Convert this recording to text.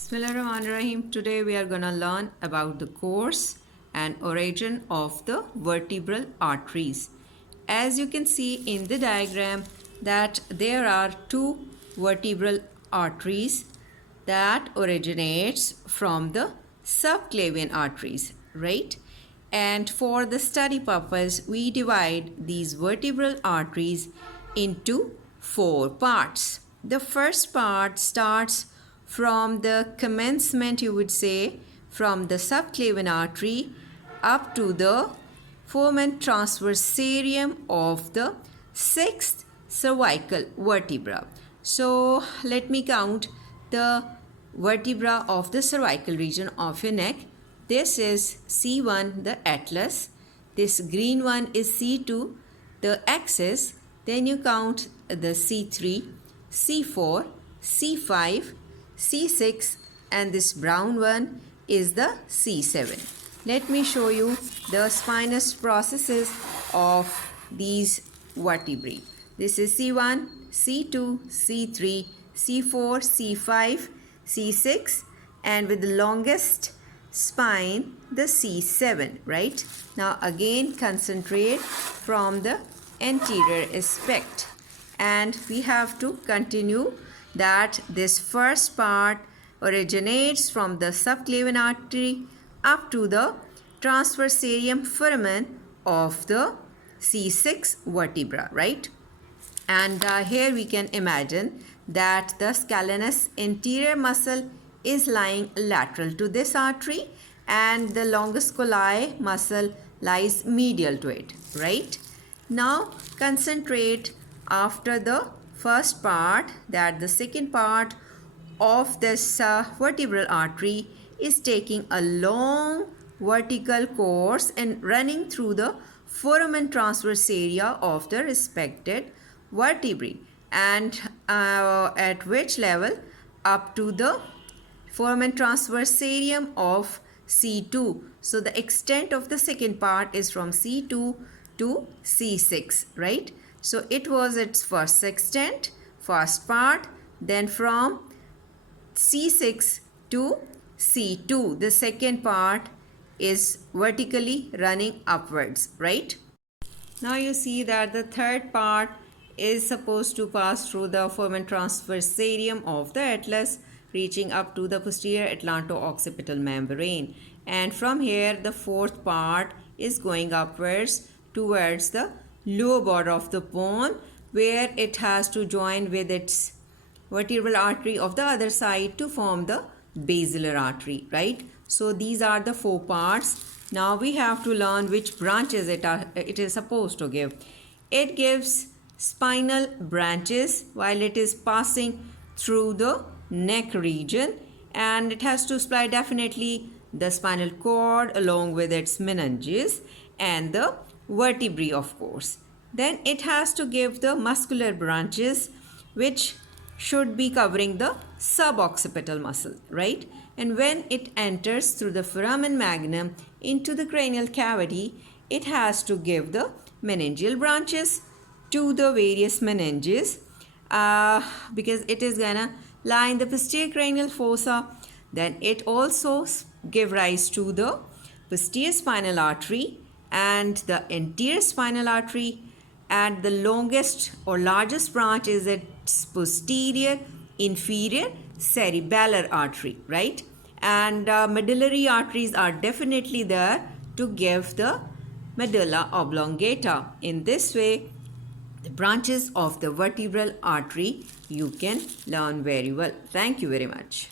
Bismillahirrahmanirrahim. Today we are going to learn about the course and origin of the vertebral arteries. As you can see in the diagram that there are two vertebral arteries that originates from the subclavian arteries, right? And for the study purpose, we divide these vertebral arteries into four parts. The first part starts from the commencement, you would say, from the subclavian artery up to the foramen transversarium of the sixth cervical vertebra. So let me count the vertebra of the cervical region of your neck. This is C1, the atlas. This green one is C2, the axis. Then you count the C3, C4, C5, C6, and this brown one is the C7. Let me show you the spinous processes of these vertebrae. This is C1, C2, C3, C4, C5, C6, and with the longest spine, the C7, right? Now again concentrate from the anterior aspect, and we have to continue that this first part originates from the subclavian artery up to the transversarium foramen of the C6 vertebra, right? And here we can imagine that the scalenus anterior muscle is lying lateral to this artery and the longus colli muscle lies medial to it, right? Now concentrate after the first part that the second part of this vertebral artery is taking a long vertical course and running through the foramen transversaria of the respected vertebrae, and at which level up to the foramen transversarium of C2. So the extent of the second part is from C2 to C6, right? So it was its first extent, first part, then from C6 to C2, the second part is vertically running upwards, right? Now you see that the third part is supposed to pass through the foramen transversarium of the atlas, reaching up to the posterior atlanto-occipital membrane. And from here, the fourth part is going upwards towards the lower border of the bone, where it has to join with its vertebral artery of the other side to form the basilar artery, right? So these are the four parts. Now we have to learn which branches it is supposed to give. It gives spinal branches while it is passing through the neck region, and it has to supply definitely the spinal cord along with its meninges and the vertebrae, of course. Then it has to give the muscular branches which should be covering the suboccipital muscle, right? And when it enters through the foramen magnum into the cranial cavity, it has to give the meningeal branches to the various meninges because it is gonna lie in the posterior cranial fossa. Then it also give rise to the posterior spinal artery and the anterior spinal artery, and the longest or largest branch is its posterior inferior cerebellar artery, right? And medullary arteries are definitely there to give the medulla oblongata. In this way, the branches of the vertebral artery you can learn very well. Thank you very much.